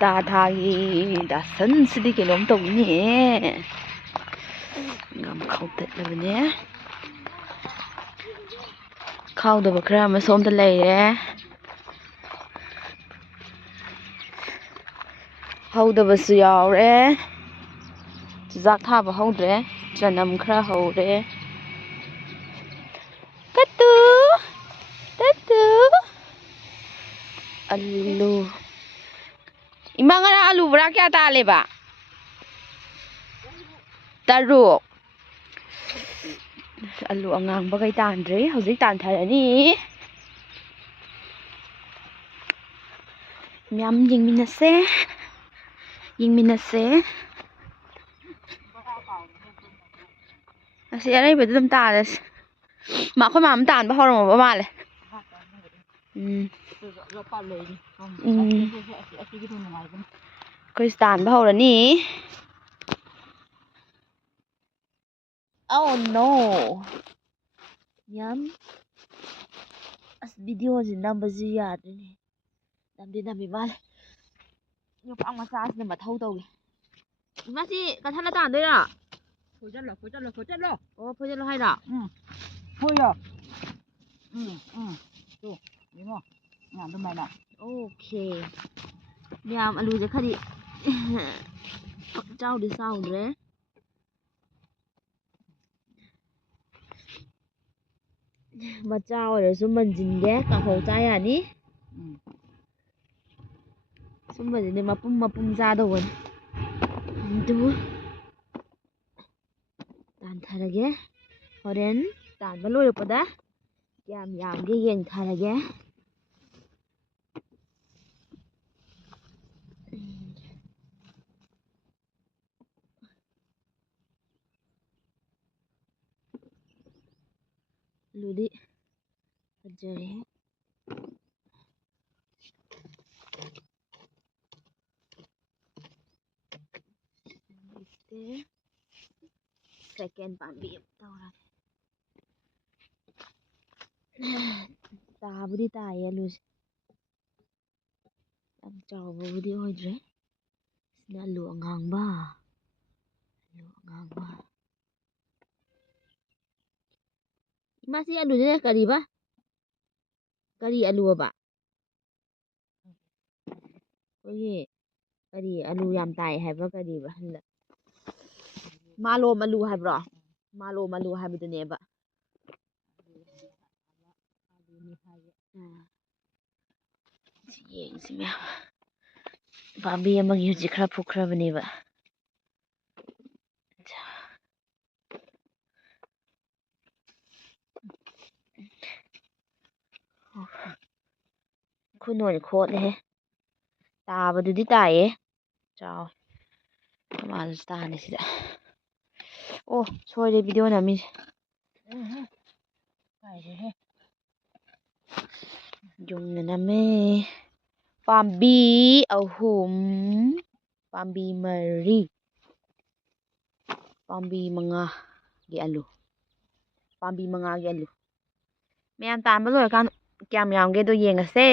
ꯇꯥ ꯊꯥꯒꯤ ꯗꯥꯁꯟꯁꯤꯗꯤ ꯀꯩꯅꯣꯝ ꯇꯧꯅꯤꯍꯦ. ꯉꯝ ꯈꯥꯎꯗꯠꯂꯕꯅꯦ. ꯈꯥꯎꯗꯕ ꯈꯔ ꯑꯃ ꯁꯣꯝꯗ ꯂꯩꯔꯦ. ꯍꯧꯗꯕꯁꯨ ꯌꯥꯎꯔꯦ. ꯆꯨꯖꯥꯛ ꯊꯥꯕ ꯍꯧꯗ꯭ꯔꯦ. ꯆꯅꯝ ꯈꯔ ꯍꯧꯔꯦ. ꯀꯠꯇꯨ ꯇꯠꯇꯨ ꯑꯂꯨ. ꯏꯃꯥ ꯉꯔꯥꯡ ꯑꯂꯨ ꯕꯣꯔꯥ ꯀꯌꯥ ꯇꯥꯜꯂꯦꯕ? 6. ꯑꯂꯨ ꯑꯉꯥꯡꯕꯈꯩ ꯇꯥꯟꯗ꯭ꯔꯤ. ꯍꯧꯖꯤꯛ ꯇꯥꯟꯊꯔꯅꯤ. ꯃꯌꯥꯝ ꯌꯦꯡꯃꯤꯟꯅꯁꯦ. ꯑꯁꯤ ꯑꯔꯩꯕꯗꯨ ꯑꯗꯨꯝ ꯇꯥꯜꯂꯁꯤ. ꯑꯩꯈꯣꯏ ꯃꯥꯝ ꯇꯥꯟꯕ ꯍꯧꯔꯝꯃꯕ ꯃꯥꯜꯂꯦ. ꯑꯩꯈꯣꯏꯁꯨ ꯇꯥꯟꯕ ꯍꯧꯔꯅꯤ. Oh no. ꯑꯁ ꯚꯤꯗꯤꯑꯣꯁꯤ ꯅꯝꯕꯁꯤ ꯌꯥꯗ꯭ꯔꯦꯅꯦ. ꯅꯝꯗꯤ ꯃꯥꯜꯂꯦ. ꯌꯣꯄꯥꯛ ꯃꯆꯥꯁꯤꯅ ꯃꯊꯧ ꯇꯧꯏ. ꯏꯃꯥꯁꯤ ꯀꯟꯊꯠꯂ ꯇꯥꯟꯗꯣꯏꯔꯣ? ꯐꯣꯏꯖꯜꯂꯣ. ꯑꯣ, ꯐꯣꯏꯖꯜꯂꯣ ꯍꯥꯏꯔꯣ? ꯐꯣꯏꯌꯣ. ꯇꯨ ꯌꯦꯡꯉꯣ. ꯑꯗꯨꯃꯥꯏꯅ. ꯑꯣꯀꯦ. ꯃꯌꯥꯝ ꯑꯂꯨꯁꯦ ꯈꯔꯗꯤ ꯆꯥꯎꯗꯤ ꯆꯥꯎꯗ꯭ꯔꯦ. ꯃꯆꯥ ꯑꯣꯏꯔꯁꯨ ꯃꯟꯁꯤꯟꯒꯦ. ꯀꯥꯡꯍꯧ ꯆꯥ ꯌꯥꯅꯤ. ꯁꯨꯝꯕꯁꯤꯗꯤ ꯃꯄꯨꯝ ꯆꯥꯗꯧꯕꯅꯤ. ꯑꯗꯨ ꯇꯥꯟꯊꯔꯒꯦ. ꯍꯣꯔꯦꯟ ꯇꯥꯟꯕ ꯂꯣꯏꯔꯛꯄꯗ ꯀꯌꯥꯝ ꯌꯥꯝꯒꯦ ꯌꯦꯡꯊꯔꯒꯦ. ꯑꯂꯨꯗꯤ ꯐꯖꯔꯦ. ꯁꯦꯀꯦꯟ ꯄꯥꯝꯕꯤ ꯑꯃ ꯇꯧꯔꯒꯦ. ꯇꯥꯕꯨꯗꯤ ꯇꯥꯏꯌꯦ ꯑꯂꯨꯁꯦ. ꯌꯥꯝ ꯆꯥꯎꯕꯕꯨꯗꯤ ꯑꯣꯏꯗ꯭ꯔꯦ. ꯁꯤꯅ ꯑꯂꯨ ꯑꯉꯥꯡꯕ. ꯏꯃꯥꯁꯤ ꯑꯂꯨꯁꯦ ꯀꯔꯤꯕ? ꯀꯔꯤ ꯑꯂꯨꯑꯕ? ꯑꯩꯈꯣꯏꯒꯤ ꯀꯔꯤ ꯑꯂꯨ ꯌꯥꯝ ꯇꯥꯏ ꯍꯥꯏꯕ ꯀꯔꯤꯕ? ꯃꯥꯂꯣꯝ ꯑꯂꯨ ꯍꯥꯏꯕ꯭ꯔꯣ? ꯃꯥꯂꯣꯝ ꯑꯂꯨ ꯍꯥꯏꯕꯗꯨꯅꯦꯕ. ꯌꯦꯡꯁꯤ ꯃꯌꯥꯝ. ꯄꯥꯝꯕꯤ ꯑꯃꯒꯤ ꯍꯧꯖꯤꯛ ꯈꯔ ꯐꯨꯛꯈ꯭ꯔꯕꯅꯦꯕ. ꯈꯨꯠꯅ ꯑꯣꯏꯅ ꯈꯣꯠꯂꯦꯍꯦ. ꯇꯥꯕꯗꯨꯗꯤ ꯇꯥꯏꯌꯦ. ꯆꯥꯎꯋꯦ. ꯃꯥꯁꯨ ꯇꯥꯅꯤ ꯁꯤꯗ. ꯑꯣ, ꯁꯣꯏꯔꯦ ꯚꯤꯗꯤꯑꯣ ꯅꯝꯃꯤꯁꯦ. ꯌꯨꯡꯅ ꯅꯝꯃꯦ. ꯄꯥꯝꯕꯤ 3, ꯄꯥꯝꯕꯤ 4, ꯄꯥꯝꯕꯤ 5ꯒꯤ ꯑꯂꯨ. ꯄꯥꯝꯕꯤ 5ꯒꯤ ꯑꯂꯨ. ꯃꯌꯥꯝ ꯇꯥꯟꯕ ꯂꯣꯏꯔꯀꯥꯟꯗ ꯀꯌꯥꯝ ꯌꯥꯝꯒꯦꯗꯣ ꯌꯦꯡꯉꯁꯦ.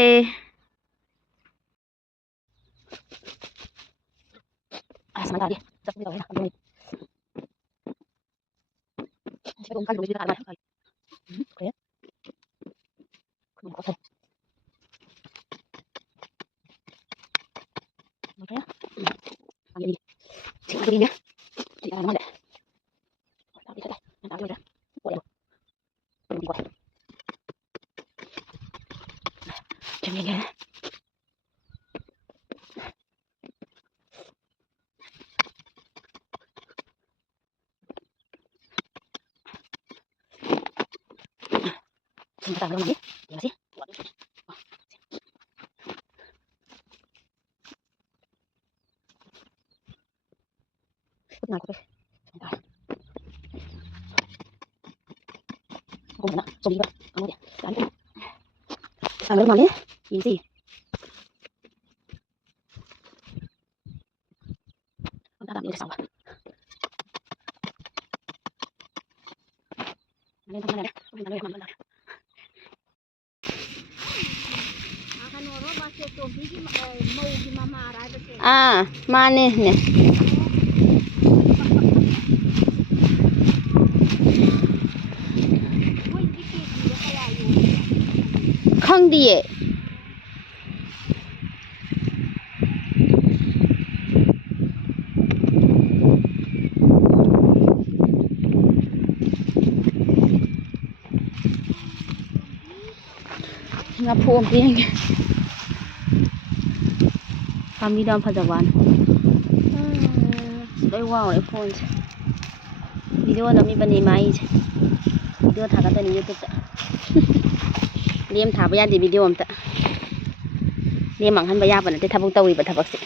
ꯀꯩꯅꯣꯔꯣ ꯃꯥꯁꯦ ꯇꯣꯝꯕꯤꯒꯤ ꯃꯧꯒꯤ ꯃꯃꯥꯔ ꯍꯥꯏꯕꯁꯦ. ꯃꯥꯅꯦ ꯈꯪꯗꯤꯌꯦ ꯉꯥꯐꯨ ꯑꯝꯇ ꯌꯦꯡꯒꯦ ꯄꯥꯝꯕꯤꯗꯣ ꯌꯥꯝ ꯐꯖꯕ ꯋꯥꯅꯤ ꯂꯣꯏ ꯋꯥꯎꯔꯦ ꯐꯣꯟꯁꯦ ꯚꯤꯗꯤꯑꯣ ꯅꯝꯃꯤꯕꯅꯤ ꯃꯥꯏꯁꯦ ꯚꯤꯗꯤꯑꯣ ꯊꯥꯒꯠꯇꯣꯏꯅꯤ ꯌꯨꯇꯨꯕꯇ ꯂꯦꯝ ꯊꯥꯕ ꯌꯥꯗꯦ ꯚꯤꯗꯤꯑꯣ ꯑꯝꯇ ꯂꯦꯝ ꯃꯥꯡꯍꯟꯕ ꯌꯥꯕ ꯅꯠꯇꯦ ꯊꯕꯛ ꯇꯧꯔꯤꯕ ꯊꯕꯛꯁꯦ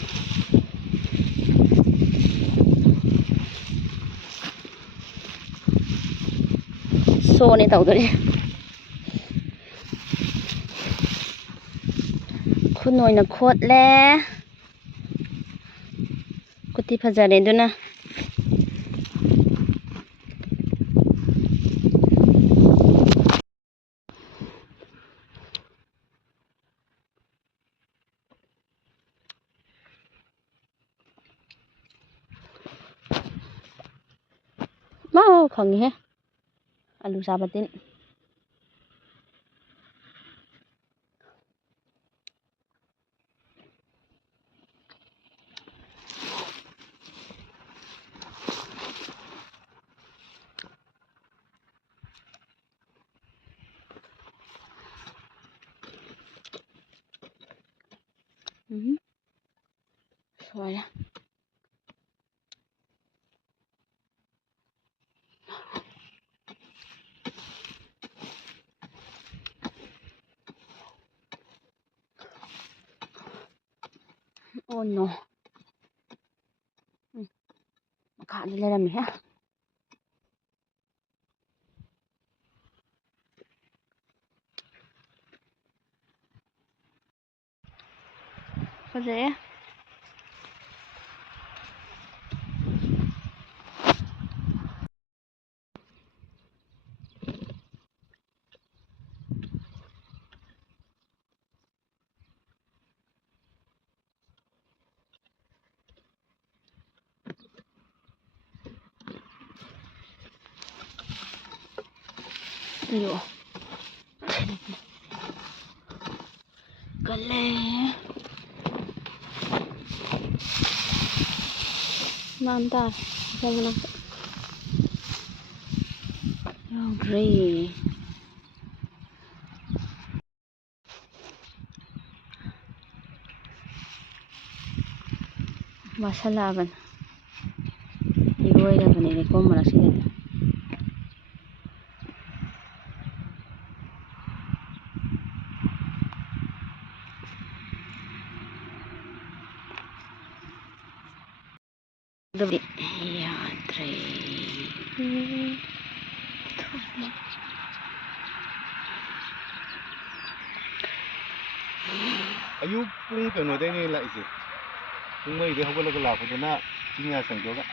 ꯁꯣꯅꯦ ꯇꯧꯗꯣꯏꯅꯦ ꯈꯨꯟ ꯑꯣꯏꯅ ꯈꯣꯠꯂꯦ ꯈꯨꯠꯇꯤ ꯐꯖꯔꯦ ꯑꯗꯨꯅ ꯈꯪꯉꯤꯍꯦ ꯑꯂꯨ ꯆꯥꯕ ꯇꯤꯟ ꯁꯣꯏꯔꯦ ꯑꯣ ꯅꯣ ꯃꯈꯥꯗ ꯂꯩꯔꯝꯃꯤꯍꯦ ꯐꯖꯩꯌꯦ ꯑꯌꯣ ꯀꯜꯂꯦ ꯃꯥꯟ ꯇꯥꯔꯦ ꯃꯅꯥꯛꯇ ꯌꯥꯎꯈ꯭ꯔꯦ ꯋꯥꯁꯜꯂꯛꯑꯕꯅꯤ ꯏꯔꯣꯏꯔꯕꯅꯤ ꯂꯩꯈꯣꯝ ꯃꯔꯛꯁꯤꯗꯗꯤ ꯑꯗꯨꯕꯨꯗꯤ ꯌꯥꯗ꯭ꯔꯦ ꯑꯌꯨꯛ ꯄꯨꯡ ꯀꯩꯅꯣꯗꯩꯅꯦ ꯂꯥꯛꯏꯁꯦ ꯄꯨꯡ 4ꯗꯩ ꯍꯧꯒꯠꯂꯒ ꯂꯥꯛꯄꯗꯨꯅ ꯆꯤꯡꯌꯥ ꯆꯪꯗꯣꯛꯑꯒ